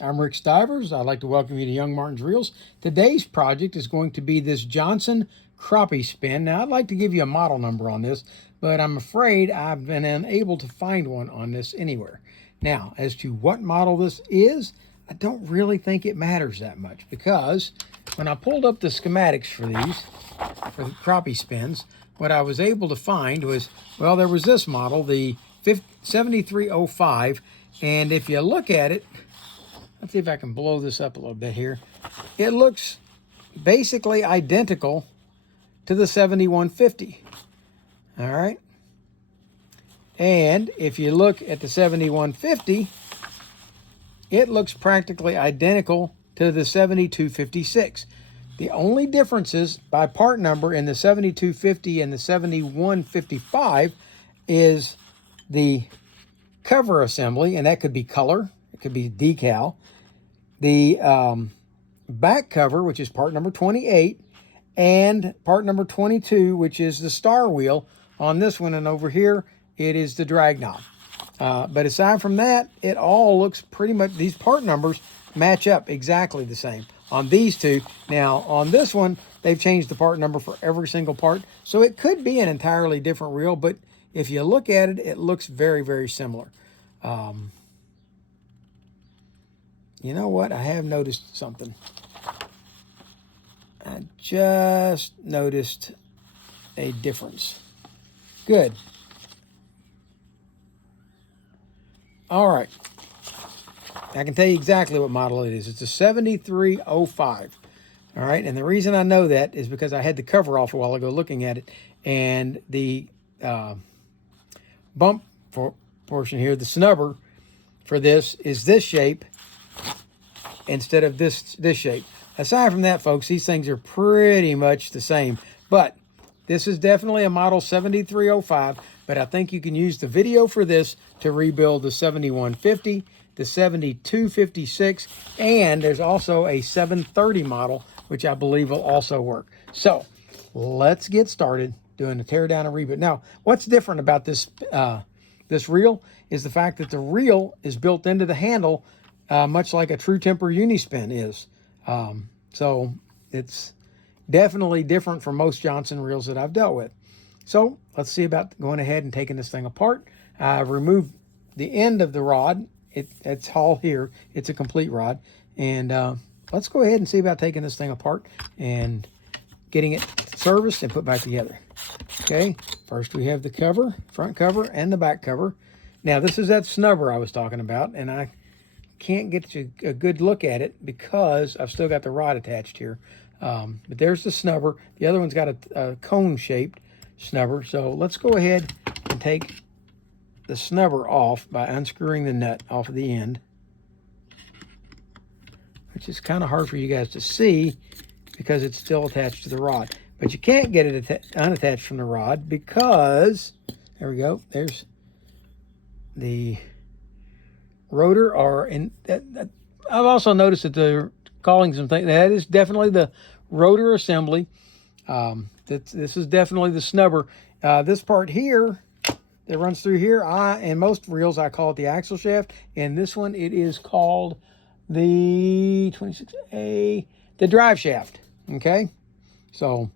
I'm Rick Stivers. I'd like to welcome you to Young Martin's Reels. Today's project is going to be this Johnson Crappie-Spin. Now, I'd like to give you a model number on this, but I'm afraid I've been unable to find one on this anywhere. Now, as to what model this is, I don't really think it matters that much, because when I pulled up the schematics for these, for the crappie spins, what I was able to find was, well, there was this model, the 7305, and if you look at it, let's see if I can blow this up a little bit here. It looks basically identical to the 7150. All right. And if you look at the 7150, it looks practically identical to the 7256. The only differences by part number in the 7250 and the 7155 is the cover assembly, and that could be color, it could be decal. The back cover, which is part number 28, and part number 22, which is the star wheel on this one, and over here it is the drag knob. But aside from that, it all looks pretty much, these part numbers match up exactly the same on these two. Now on this one, they've changed the part number for every single part, so it could be an entirely different reel, but if you look at it, it looks very, very similar. You know what? I have noticed something. I just noticed a difference. Good. All right. I can tell you exactly what model it is. It's a 7305. All right. And the reason I know that is because I had the cover off a while ago looking at it, and the bump portion here, the snubber for this is this shape instead of this shape. Aside from that, folks, these things are pretty much the same, but this is definitely a model 7305, but I think you can use the video for this to rebuild the 7150, the 7256, and there's also a 730 model, which I believe will also work. So let's get started doing a teardown and rebuild. Now, what's different about this this reel is the fact that the reel is built into the handle, much like a true temper unispin is. So it's definitely different from most Johnson reels that I've dealt with. So let's see about going ahead and taking this thing apart. I've removed the end of the rod. It's all here. It's a complete rod. And let's go ahead and see about taking this thing apart and getting it serviced and put back together. Okay, first we have the cover, front cover, and the back cover. Now this is that snubber I was talking about, and I can't get you a good look at it because I've still got the rod attached here. But there's the snubber. The other one's got a cone-shaped snubber. So let's go ahead and take the snubber off by unscrewing the nut off of the end, which is kind of hard for you guys to see because it's still attached to the rod. But you can't get it unattached from the rod because, there we go, there's the rotor. I've also noticed that they're calling something, that is definitely the rotor assembly. This is definitely the snubber. This part here that runs through here, in most reels I call it the axle shaft. In this one it is called the 26A, the drive shaft. Okay, so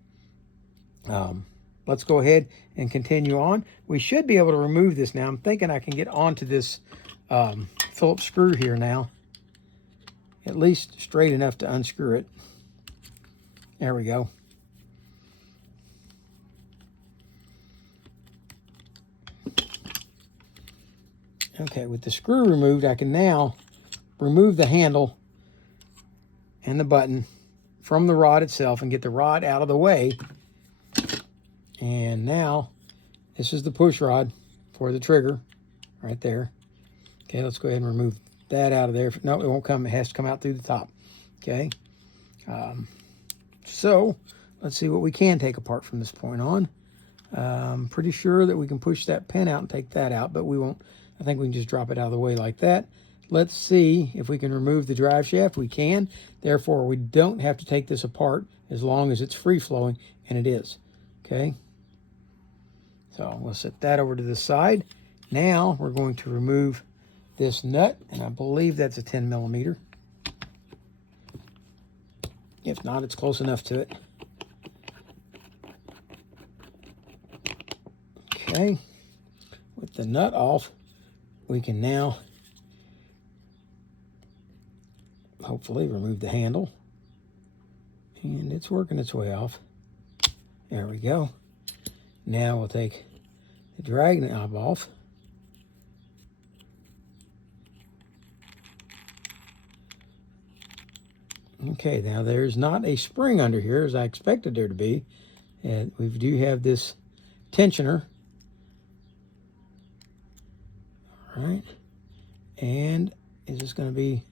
let's go ahead and continue on. We should be able to remove this now. I'm thinking I can get onto this Phillips screw here now, at least straight enough to unscrew it. There we go. Okay, with the screw removed, I can now remove the handle and the button from the rod itself and get the rod out of the way. And now this is the push rod for the trigger right there. Okay, let's go ahead and remove that out of there. No, it won't come. It has to come out through the top. Okay. So let's see what we can take apart from this point on. I'm pretty sure that we can push that pin out and take that out, but we won't. I think we can just drop it out of the way like that. Let's see if we can remove the drive shaft. We can. Therefore, we don't have to take this apart as long as it's free flowing, and it is. Okay. So we'll set that over to the side. Now we're going to remove this nut, and I believe that's a 10 millimeter. If not, it's close enough to it. Okay, with the nut off, we can now hopefully remove the handle. And it's working its way off. There we go. Now we'll take the drag knob off. Okay, now there's not a spring under here as I expected there to be. And we do have this tensioner. All right. And is this going to be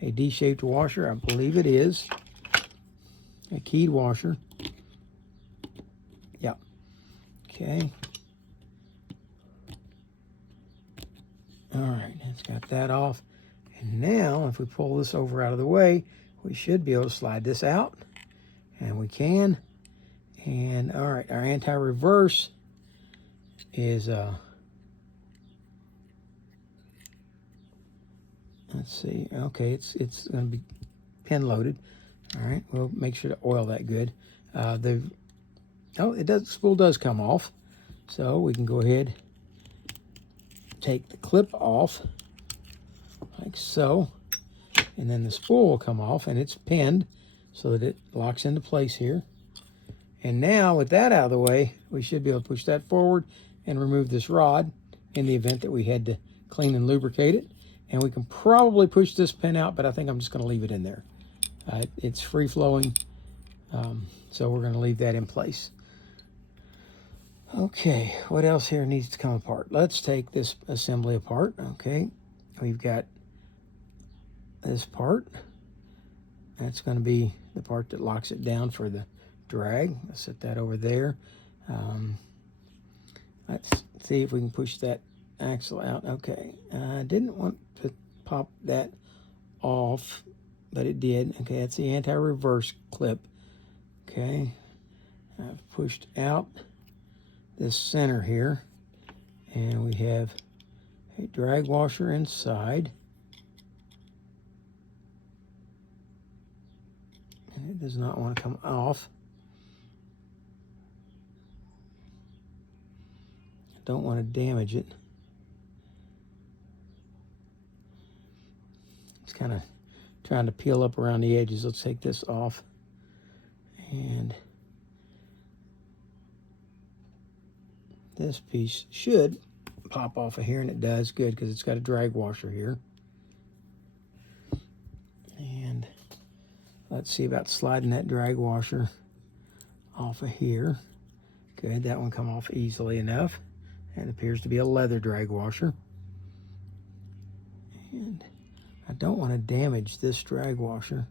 a D-shaped washer? I believe it is. A keyed washer. Yep. Okay. All right, it's got that off. And now, if we pull this over out of the way, we should be able to slide this out. And we can. And all right, our anti-reverse is, let's see. Okay, it's going to be pin loaded. All right, we'll make sure to oil that good. Spool does come off, so we can go ahead, take the clip off, like so, and then the spool will come off, and it's pinned so that it locks into place here. And now, with that out of the way, we should be able to push that forward and remove this rod in the event that we had to clean and lubricate it. And we can probably push this pin out, but I think I'm just going to leave it in there. It's free-flowing, so we're going to leave that in place. Okay, what else here needs to come apart? Let's take this assembly apart. Okay, we've got this part. That's going to be the part that locks it down for the drag. Let's set that over there. Let's see if we can push that axle out. Okay, I didn't want to pop that off, but it did. Okay, that's the anti-reverse clip. Okay, I've pushed out this center here, and we have a drag washer inside. And it does not want to come off. I don't want to damage it. It's kind of trying to peel up around the edges. Let's take this off. And this piece should pop off of here, and it does. Good, because it's got a drag washer here. And let's see about sliding that drag washer off of here. Good, that one come off easily enough. It appears to be a leather drag washer. And I don't want to damage this drag washer.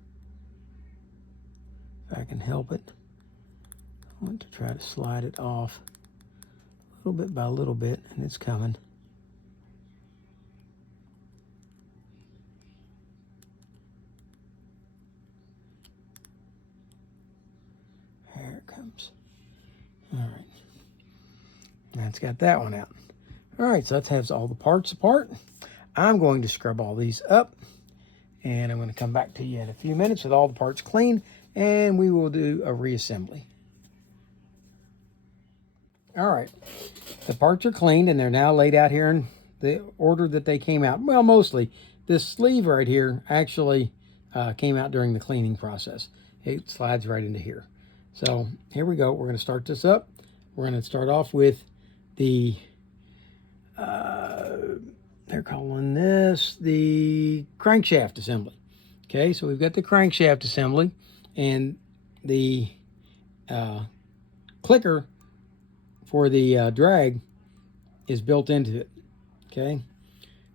If I can help it, I want to try to slide it off little bit by little bit, and it's coming. There it comes. All right. That's got that one out. All right, so that has all the parts apart. I'm going to scrub all these up, and I'm going to come back to you in a few minutes with all the parts clean, and we will do a reassembly. All right, the parts are cleaned, and they're now laid out here in the order that they came out. Well, mostly. This sleeve right here actually came out during the cleaning process. It slides right into here. So here we go. We're going to start this up. We're going to start off with the, they're calling this the crankshaft assembly. Okay, so we've got the crankshaft assembly, and the clicker for the drag is built into it. Okay,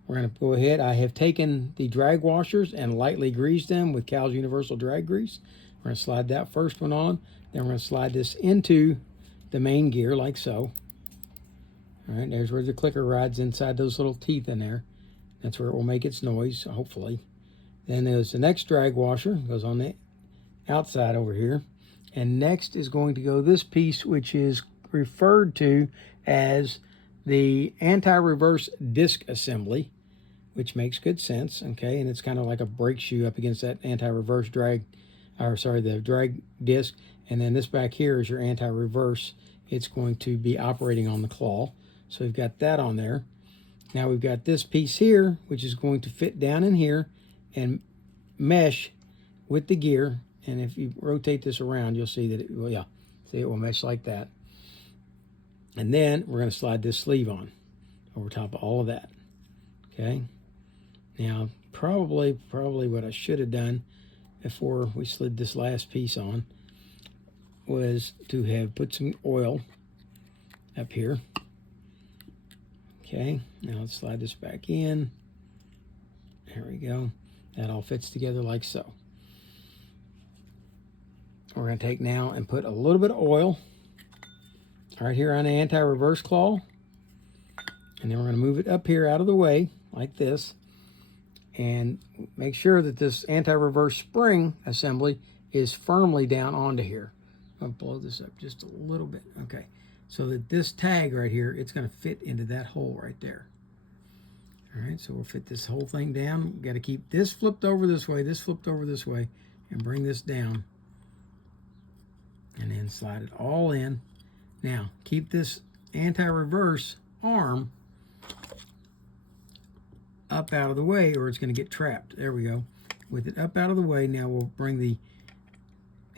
we're going to go ahead. I have taken the drag washers and lightly greased them with Cal's Universal Drag Grease. We're going to slide that first one on. Then we're going to slide this into the main gear like so. All right, there's where the clicker rides inside those little teeth in there. That's where it will make its noise, hopefully. Then there's the next drag washer, goes on the outside over here. And next is going to go this piece, which is referred to as the anti-reverse disc assembly, which makes good sense, okay? And it's kind of like a brake shoe up against that anti-reverse drag or sorry, the drag disc, and then this back here is your anti-reverse. It's going to be operating on the claw. So we've got that on there. Now we've got this piece here, which is going to fit down in here and mesh with the gear. And if you rotate this around, you'll see that it will, yeah, see, it will mesh like that. And then we're going to slide this sleeve on over top of all of that. Okay. Now, probably what I should have done before we slid this last piece on was to have put some oil up here. Okay, now let's slide this back in. There we go. That all fits together like so. We're going to take now and put a little bit of oil right here on the anti-reverse claw. And then we're going to move it up here out of the way like this. And make sure that this anti-reverse spring assembly is firmly down onto here. I'll blow this up just a little bit. Okay, so that this tag right here, it's going to fit into that hole right there. All right, so we'll fit this whole thing down. We've got to keep this flipped over this way, this flipped over this way, and bring this down. And then slide it all in. Now, keep this anti-reverse arm up out of the way, or it's going to get trapped. There we go. With it up out of the way, now we'll bring the,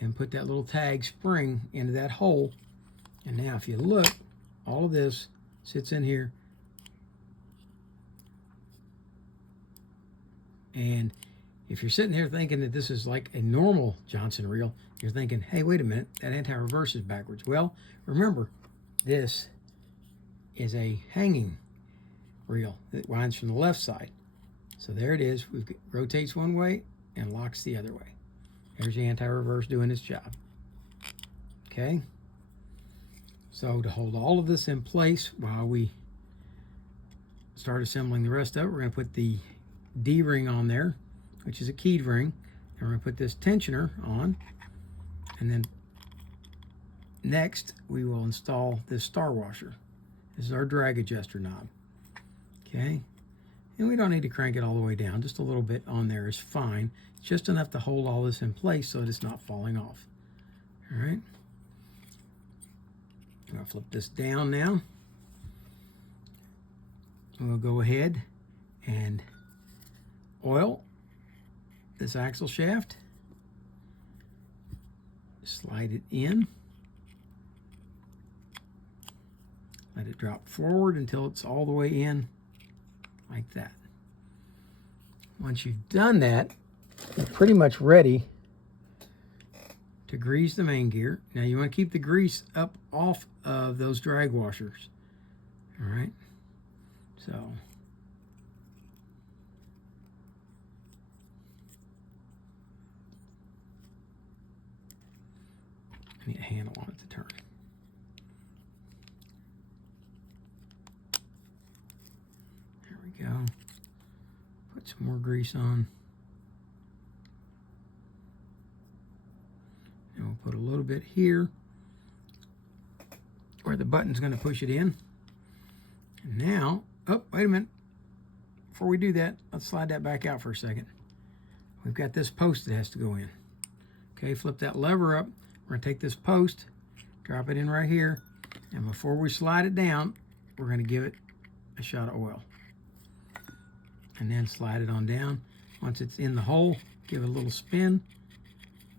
and put that little tag spring into that hole. And now if you look, all of this sits in here. And if you're sitting here thinking that this is like a normal Johnson reel, you're thinking, hey, wait a minute, that anti-reverse is backwards. Well, remember, this is a hanging reel that winds from the left side. So there it is. It rotates one way and locks the other way. There's the anti-reverse doing its job. Okay. So to hold all of this in place while we start assembling the rest of it, we're going to put the D-ring on there, which is a keyed ring. And we're going to put this tensioner on. And then next, we will install this star washer. This is our drag adjuster knob. Okay. And we don't need to crank it all the way down. Just a little bit on there is fine. It's just enough to hold all this in place so that it's not falling off. All right. I'm going to flip this down now. We'll go ahead and oil this axle shaft. Slide it in. Let it drop forward until it's all the way in, like that. Once you've done that, you're pretty much ready to grease the main gear. Now you want to keep the grease up off of those drag washers. All right. So I need a handle on it to turn. There we go. Put some more grease on. And we'll put a little bit here where the button's going to push it in. And now, oh, wait a minute. Before we do that, let's slide that back out for a second. We've got this post that has to go in. Okay, flip that lever up. We're going to take this post, drop it in right here, and before we slide it down, we're going to give it a shot of oil. And then slide it on down. Once it's in the hole, give it a little spin.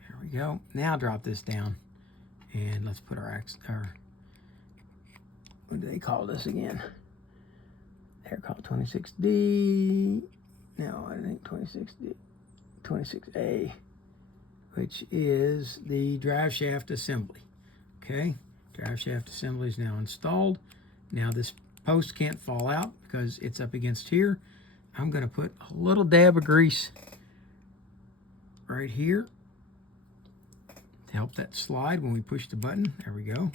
There we go. Now drop this down, and let's put our what do they call this again? They're called 26D. No, I think 26D, 26A. Which is the drive shaft assembly. Okay, drive shaft assembly is now installed. Now this post can't fall out because it's up against here. I'm going to put a little dab of grease right here to help that slide when we push the button. There we go.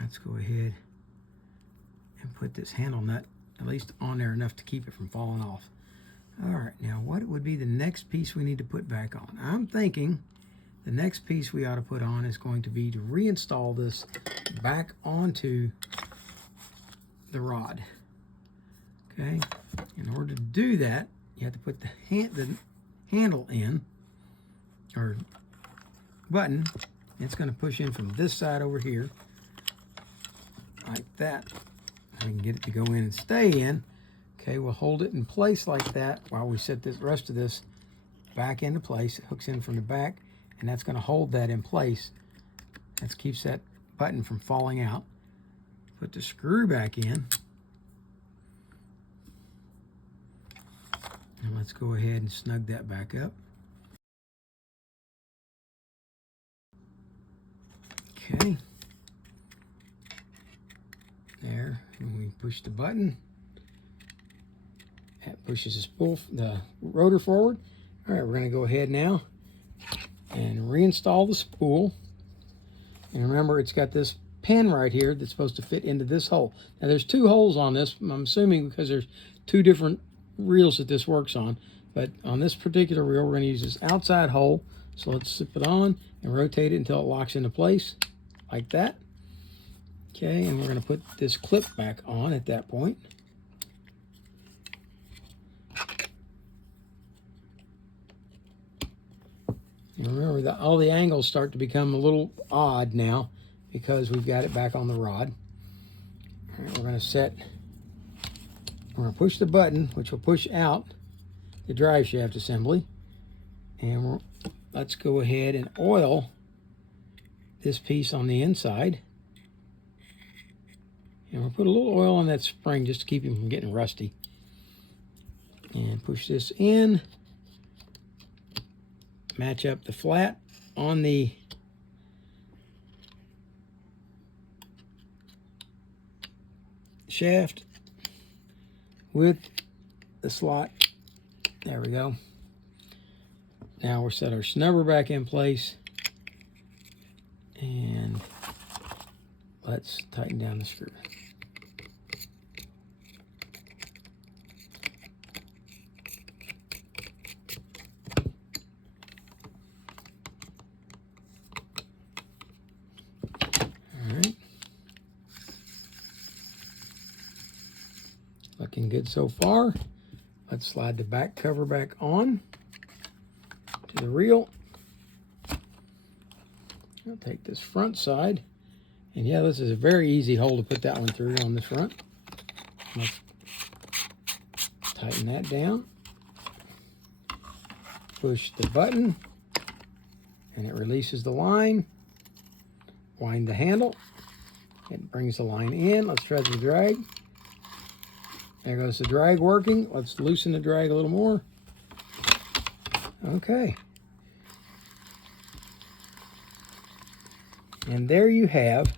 Let's go ahead and put this handle nut at least on there enough to keep it from falling off. All right, now what would be the next piece we need to put back on? I'm thinking the next piece we ought to put on is going to be to reinstall this back onto the rod. Okay, in order to do that, you have to put the handle in, or button. It's going to push in from this side over here, like that. I can get it to go in and stay in. Okay, we'll hold it in place like that while we set this rest of this back into place. It hooks in from the back, and that's going to hold that in place. That keeps that button from falling out. Put the screw back in. And let's go ahead and snug that back up. Okay. There, and we push the button. That pushes the rotor forward. All right, we're going to go ahead now and reinstall the spool. And remember, it's got this pin right here that's supposed to fit into this hole. Now, there's two holes on this. I'm assuming because there's two different reels that this works on. But on this particular reel, we're going to use this outside hole. So let's slip it on and rotate it until it locks into place, like that. Okay, and we're going to put this clip back on at that point. And remember that all the angles start to become a little odd now because we've got it back on the rod. All right, we're going to push the button, which will push out the drive shaft assembly. And let's go ahead and oil this piece on the inside. And we'll put a little oil on that spring just to keep him from getting rusty. And push this in. Match up the flat on the shaft with the slot. There we go. Now we'll set our snubber back in place. And let's tighten down the screw. Looking good so far. Let's slide the back cover back on to the reel. I'll take this front side. And yeah, this is a very easy hole to put that one through on the front. Let's tighten that down. Push the button and it releases the line. Wind the handle. It brings the line in. Let's try the drag. There goes the drag working. Let's loosen the drag a little more. Okay. And there you have.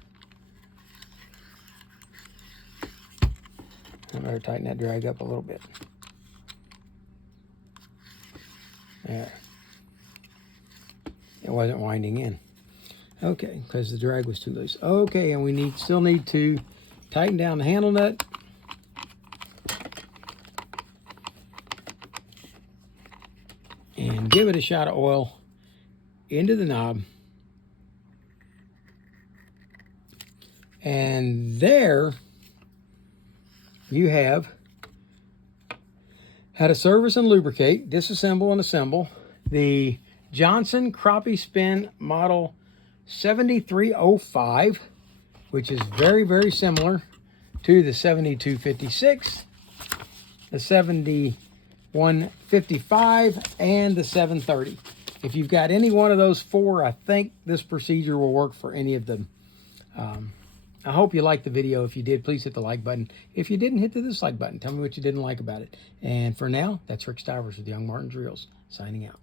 I better tighten that drag up a little bit. There. It wasn't winding in. Okay, because the drag was too loose. Okay, and we still need to tighten down the handle nut. And give it a shot of oil into the knob. And there you have how to service and lubricate, disassemble and assemble the Johnson Crappie-Spin Model 7305, which is very, very similar to the 7256, the 7155, and the 730. If you've got any one of those four, I think this procedure will work for any of them. I hope you liked the video. If you did, please hit the like button. If you didn't, hit the dislike button. Tell me what you didn't like about it. And for now, that's Rick Stivers with Young Martin's Reels, signing out.